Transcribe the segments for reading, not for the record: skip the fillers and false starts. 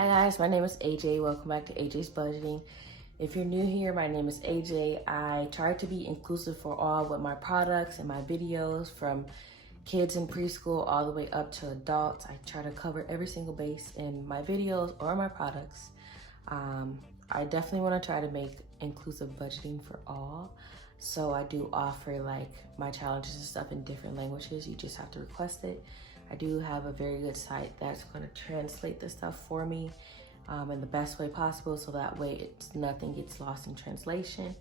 Hi guys, my name is AJ. Welcome back to AJ's Budgeting. If you're new here, my name is AJ. I try to be inclusive for all with my products and my videos, from kids in preschool all the way up to adults. I try to cover every single base in my videos or my products. I definitely want to try to make inclusive budgeting for all. So I do offer like my challenges and stuff in different languages. You just have to request it. I do have a very good site that's going to translate this stuff for me in the best way possible, so that way nothing gets lost in translation.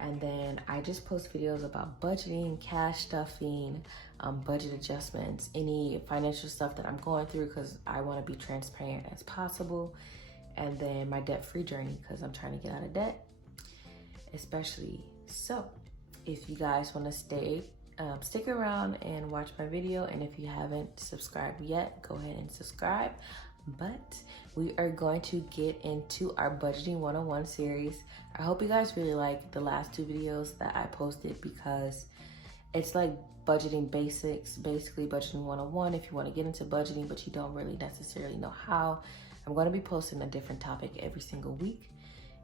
And then I just post videos about budgeting, cash stuffing, budget adjustments, any financial stuff that I'm going through, because I want to be transparent as possible. And then my debt-free journey, because I'm trying to get out of debt, especially. So if you guys want to stick around and watch my video, and if you haven't subscribed yet, go ahead and subscribe. But we are going to get into our budgeting 101 series. I hope you guys really like the last two videos that I posted, because it's like budgeting basics, basically budgeting 101 if you want to get into budgeting but you don't really necessarily know how. I'm going to be posting a different topic every single week,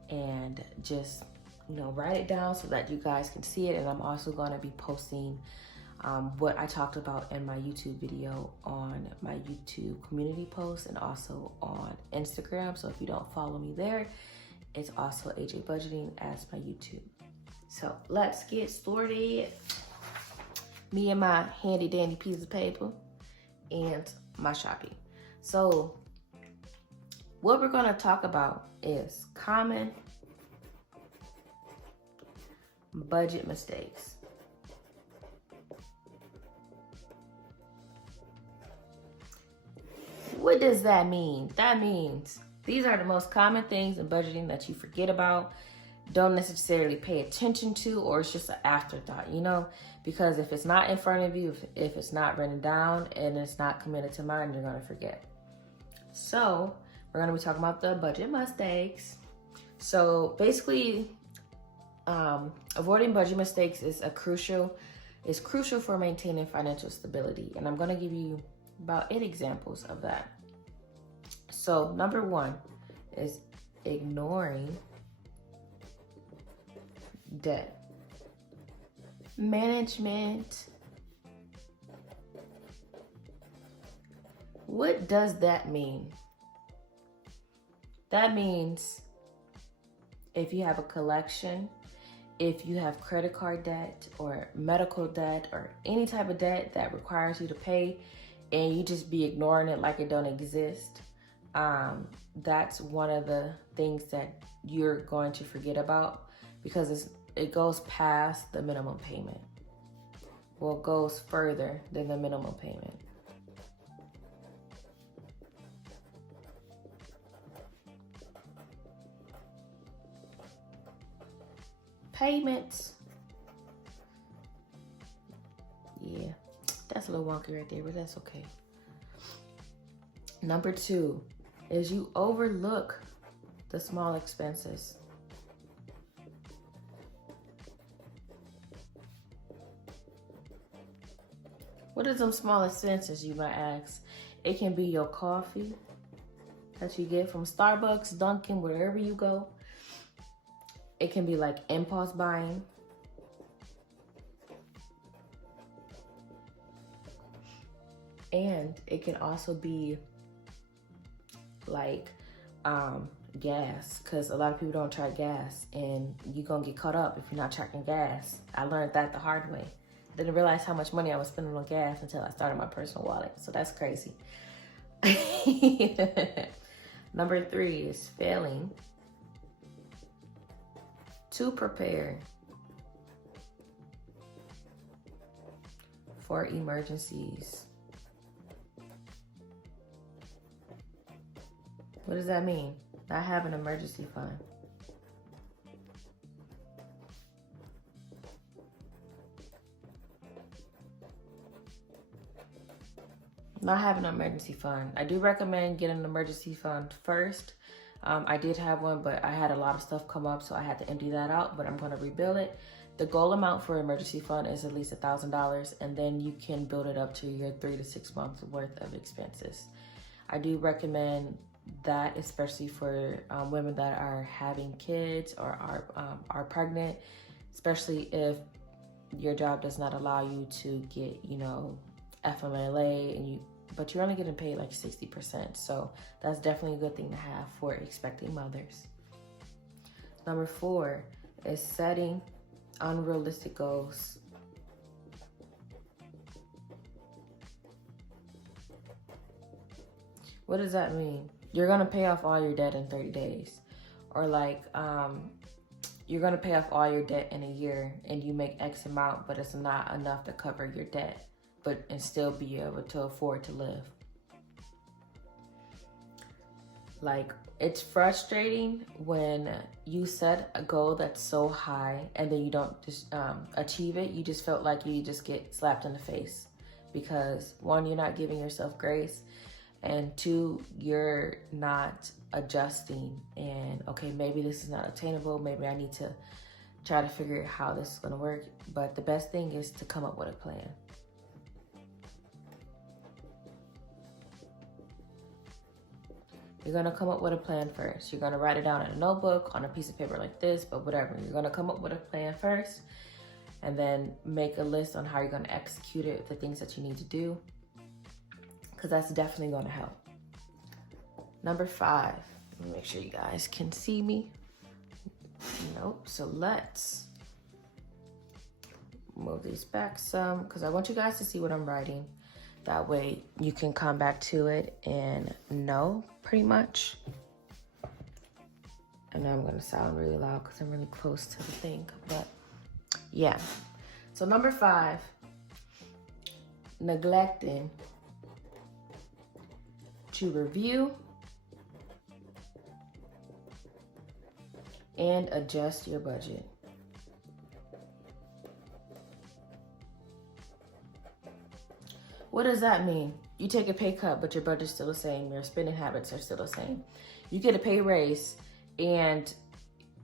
and just write it down so that you guys can see it. And I'm also going to be posting what I talked about in my YouTube video on my YouTube community post, and also on Instagram. So if you don't follow me there, it's also AJ Budgeting as my YouTube. So let's get started. Me and my handy dandy piece of paper and my Shopee. So what we're going to talk about is common budget mistakes. What does that mean? That means these are the most common things in budgeting that you forget about, don't necessarily pay attention to, or it's just an afterthought, because if it's not in front of you, if it's not written down and it's not committed to mind, you're going to forget. So we're going to be talking about the budget mistakes. So basically, avoiding budget mistakes is crucial for maintaining financial stability. And I'm going to give you about 8 examples of that. So number 1 is ignoring debt management. What does that mean? That means if you have a collection, if you have credit card debt or medical debt or any type of debt that requires you to pay, and you just be ignoring it like it don't exist, that's one of the things that you're going to forget about, because it goes past the minimum payment. Well, it goes further than the minimum payment. Payments. Yeah, that's a little wonky right there, but that's okay. Number 2 is you overlook the small expenses. What are some small expenses, you might ask? It can be your coffee that you get from Starbucks, Dunkin', wherever you go. It can be like impulse buying. And it can also be like gas, because a lot of people don't track gas, and you're going to get caught up if you're not tracking gas. I learned that the hard way. Didn't realize how much money I was spending on gas until I started my personal wallet. So that's crazy. Number 3 is failing to prepare for emergencies. What does that mean? Not have an emergency fund. Not having an emergency fund. I do recommend getting an emergency fund first. I did have one, but I had a lot of stuff come up, so I had to empty that out, but I'm going to rebuild it. The goal amount for emergency fund is at least $1,000, and then you can build it up to your 3 to 6 months worth of expenses. I do recommend that, especially for women that are having kids or are pregnant, especially if your job does not allow you to get, FMLA, but you're only getting paid like 60%. So that's definitely a good thing to have for expecting mothers. Number 4 is setting unrealistic goals. What does that mean? You're gonna pay off all your debt in 30 days. Or like, you're gonna pay off all your debt in a year and you make X amount, but it's not enough to cover your debt, and still be able to afford to live. Like, it's frustrating when you set a goal that's so high and then you don't just achieve it. You just felt like you just get slapped in the face because 1, you're not giving yourself grace, and 2, you're not adjusting and, okay, maybe this is not attainable. Maybe I need to try to figure out how this is gonna work. But the best thing is to come up with a plan. You're gonna come up with a plan first. You're gonna write it down in a notebook, on a piece of paper like this, but whatever. You're gonna come up with a plan first and then make a list on how you're gonna execute it, the things that you need to do, because that's definitely gonna help. Number 5, let me make sure you guys can see me. Nope, so let's move these back some, because I want you guys to see what I'm writing. That way you can come back to it and know pretty much. And I'm gonna sound really loud because I'm really close to the thing, but yeah. So number 5, neglecting to review and adjust your budget. What does that mean? You take a pay cut, but your budget's still the same. Your spending habits are still the same. You get a pay raise, and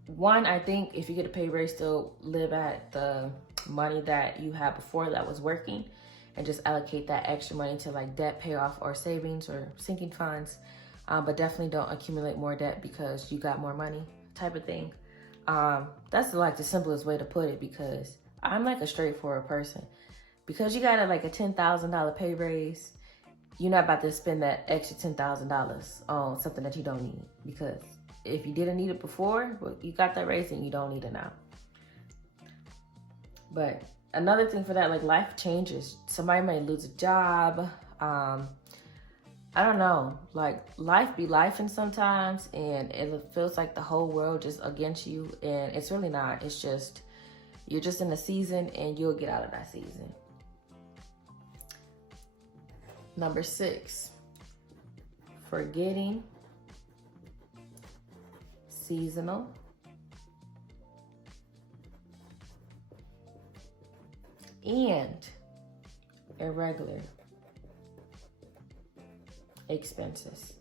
1, I think if you get a pay raise, still live at the money that you had before that was working, and just allocate that extra money to like debt payoff or savings or sinking funds. But definitely don't accumulate more debt because you got more money, type of thing. That's like the simplest way to put it, because I'm like a straightforward person. Because you got like a $10,000 pay raise, you're not about to spend that extra $10,000 on something that you don't need. Because if you didn't need it before, well, you got that raise and you don't need it now. But another thing for that, like, life changes. Somebody may lose a job. I don't know. Like, life be lifing sometimes, and it feels like the whole world just against you, and it's really not. It's just, you're just in a season and you'll get out of that season. Number 6, forgetting seasonal and irregular expenses.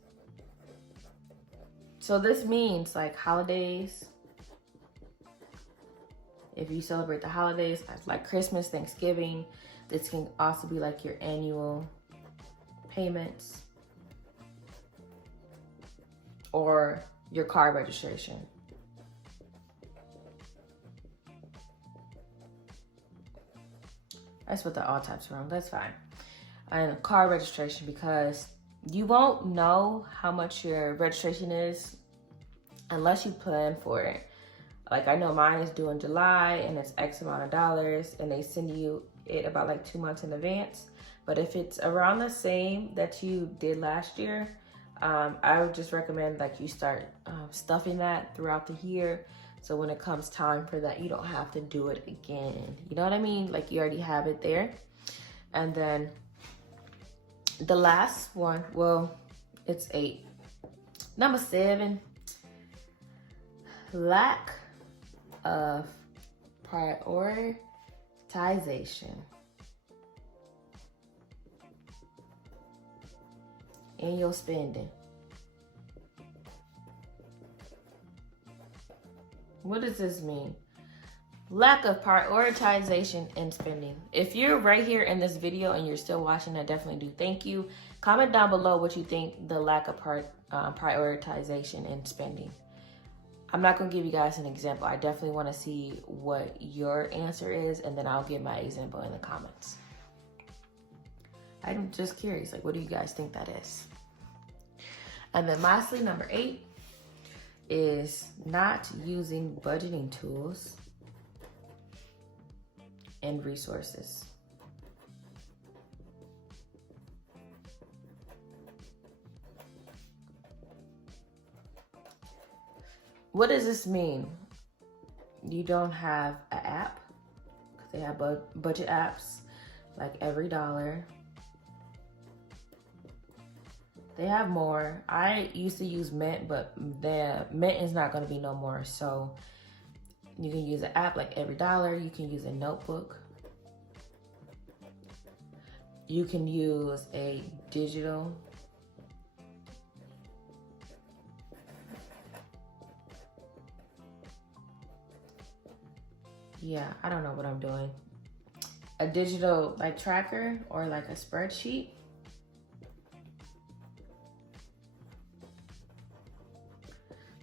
So this means like holidays. If you celebrate the holidays, like Christmas, Thanksgiving, this can also be like your annual payments or your car registration. I put that all types wrong, that's fine. And car registration, because you won't know how much your registration is unless you plan for it. Like, I know mine is due in July and it's X amount of dollars, and they send you it about like 2 months in advance. But if it's around the same that you did last year, I would just recommend like you start stuffing that throughout the year. So when it comes time for that, you don't have to do it again. You know what I mean? Like, you already have it there. And then the last one, well, it's 8. Number 7, lack of prioritization in your spending. What does this mean? Lack of prioritization and spending. If you're right here in this video and you're still watching, I definitely do thank you. Comment down below what you think the lack of prioritization and spending. I'm not going to give you guys an example. I definitely want to see what your answer is, and then I'll give my example in the comments. I'm just curious, like, what do you guys think that is? And then lastly, number 8 is not using budgeting tools and resources. What does this mean? You don't have an app, because they have budget apps like EveryDollar. They have more. I used to use Mint, but the Mint is not going to be no more. So you can use an app like EveryDollar. You can use a notebook. You can use a digital. Yeah, I don't know what I'm doing. A digital like tracker or like a spreadsheet.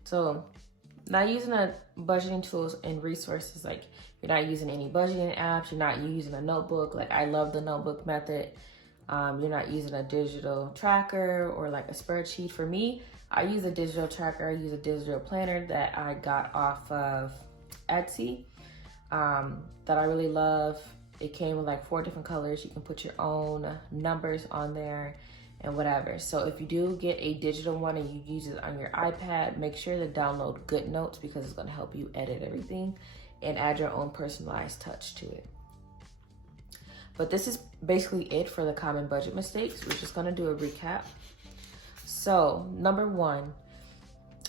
So not using a budgeting tools and resources, like you're not using any budgeting apps, you're not using a notebook. Like I love the notebook method. You're not using a digital tracker or like a spreadsheet. For me, I use a digital tracker. I use a digital planner that I got off of Etsy that I really love. It came with like 4 different colors. You can put your own numbers on there and whatever. So if you do get a digital one and you use it on your iPad, make sure to download GoodNotes, because it's going to help you edit everything and add your own personalized touch to it. But this is basically it for the common budget mistakes. We're just going to do a recap. So number 1,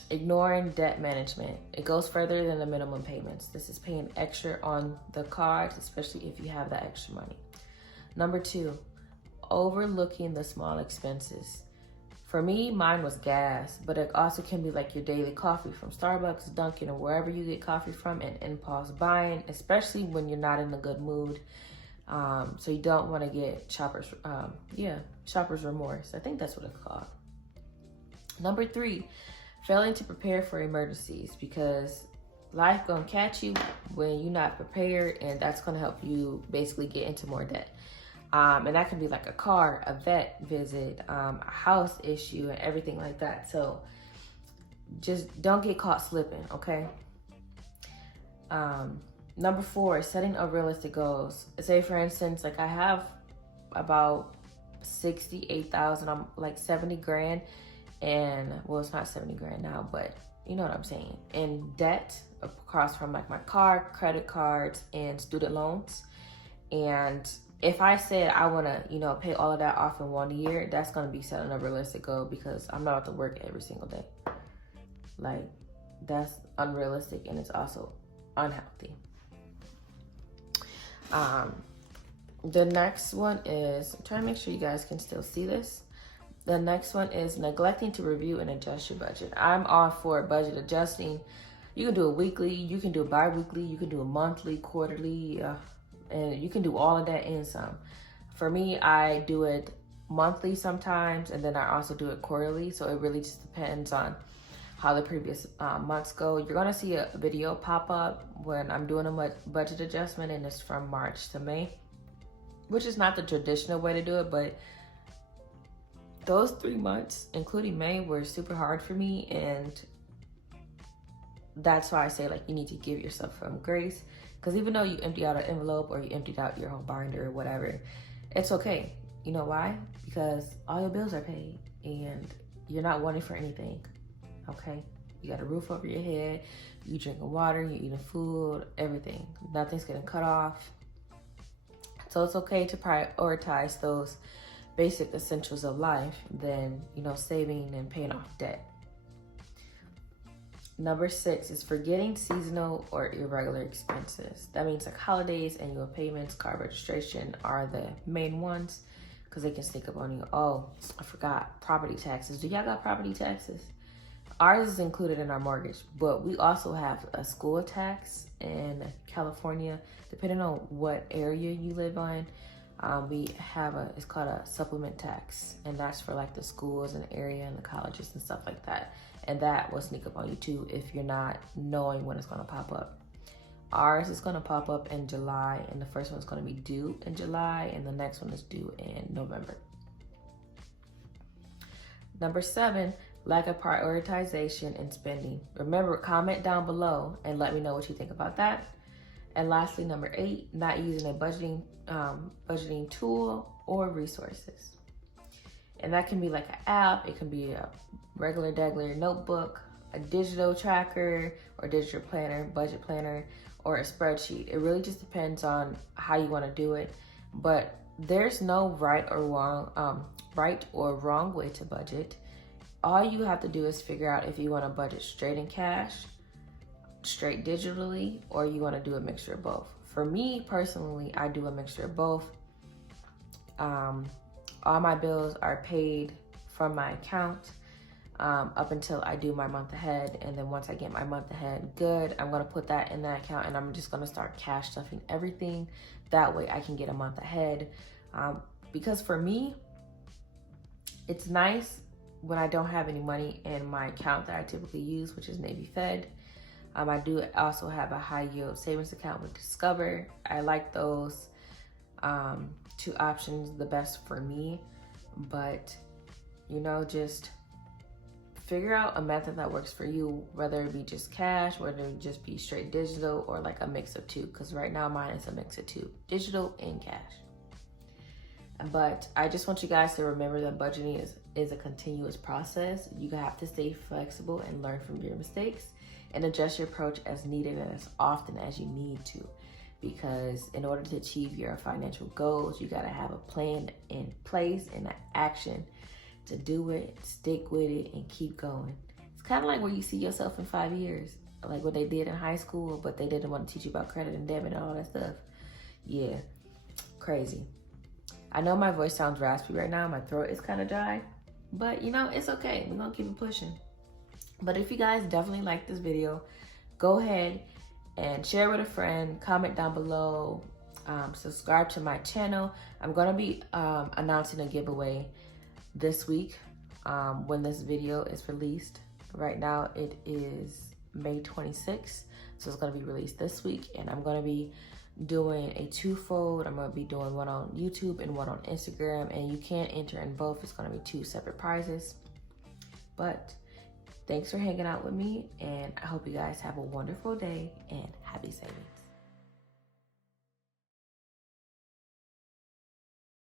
ignoring debt management. It goes further than the minimum payments. This is paying extra on the cards, especially if you have that extra money. Number 2, overlooking the small expenses. For me, mine was gas, but it also can be like your daily coffee from Starbucks, Dunkin', or wherever you get coffee from, and impulse buying, especially when you're not in a good mood. So you don't want to get shopper's remorse. I think that's what it's called. Number 3, failing to prepare for emergencies, because life gonna catch you when you're not prepared, and that's gonna help you basically get into more debt. And that can be like a car, a vet visit, a house issue, and everything like that. So just don't get caught slipping, okay? Number 4, setting unrealistic goals. Say for instance, like I have about 68,000, I'm like 70 grand, and well, it's not 70 grand now, but you know what I'm saying, in debt across from like my car, credit cards, and student loans. And if I said I want to, pay all of that off in 1 year, that's going to be setting a realistic goal, because I'm not about to work every single day. Like, that's unrealistic, and it's also unhealthy. The next one is, I'm trying to make sure you guys can still see this. The next one is neglecting to review and adjust your budget. I'm all for budget adjusting. You can do it weekly, you can do it bi-weekly, you can do it monthly, quarterly, and you can do all of that and some. For me, I do it monthly sometimes, and then I also do it quarterly. So it really just depends on how the previous months go. You're gonna see a video pop up when I'm doing a budget adjustment, and it's from March to May, which is not the traditional way to do it, but those 3 months, including May, were super hard for me, and that's why I say, like, you need to give yourself some grace, because even though you empty out an envelope or you emptied out your whole binder or whatever, it's okay. You know why? Because all your bills are paid, and you're not wanting for anything, okay? You got a roof over your head, you drinking water, you eating food, everything. Nothing's getting cut off. So it's okay to prioritize those basic essentials of life than, saving and paying off debt. Number 6 is forgetting seasonal or irregular expenses. That means like holidays, annual payments, car registration are the main ones, because they can sneak up on you. Oh, I forgot property taxes. Do y'all got property taxes? ours is included in our mortgage, but we also have a school tax in California. Depending on what area you live on, we have it's called a supplement tax, and that's for like the schools and the area and the colleges and stuff like that. And that will sneak up on you too if you're not knowing when it's gonna pop up. Ours is gonna pop up in July, and the first one's gonna be due in July, and the next one is due in November. Number 7, lack of prioritization and spending. Remember, comment down below and let me know what you think about that. And lastly, number 8, not using a budgeting tool or resources. And that can be like an app, it can be a regular notebook, a digital tracker or digital planner, budget planner, or a spreadsheet. It really just depends on how you want to do it. But there's no right or wrong way to budget. All you have to do is figure out if you want to budget straight in cash, straight digitally, or you want to do a mixture of both. For me personally, I do a mixture of both. All my bills are paid from my account up until I do my month ahead. And then once I get my month ahead good, I'm going to put that in that account, and I'm just going to start cash stuffing everything. That way I can get a month ahead. Because for me, it's nice when I don't have any money in my account that I typically use, which is Navy Fed. I do also have a high yield savings account with Discover. I like those 2 options the best for me, but you know, just figure out a method that works for you, whether it be just cash, whether it just be straight digital, or like a mix of 2, because right now mine is a mix of 2, digital and cash. But I just want you guys to remember that budgeting is a continuous process. You have to stay flexible and learn from your mistakes and adjust your approach as needed and as often as you need to. Because in order to achieve your financial goals, you gotta have a plan in place and an action to do it, stick with it, and keep going. It's kind of like where you see yourself in 5 years, like what they did in high school, but they didn't want to teach you about credit and debit and all that stuff. Yeah, crazy. I know my voice sounds raspy right now. My throat is kind of dry, but you know, it's okay. We're gonna keep it pushing. But if you guys definitely like this video, go ahead and share with a friend, comment down below, subscribe to my channel. I'm gonna be announcing a giveaway this week when this video is released. Right now it is May 26th, so it's gonna be released this week, and I'm gonna be doing a 2-fold. I'm gonna be doing one on YouTube and one on Instagram, and you can't enter in both. It's gonna be 2 separate prizes. But thanks for hanging out with me, and I hope you guys have a wonderful day and happy savings.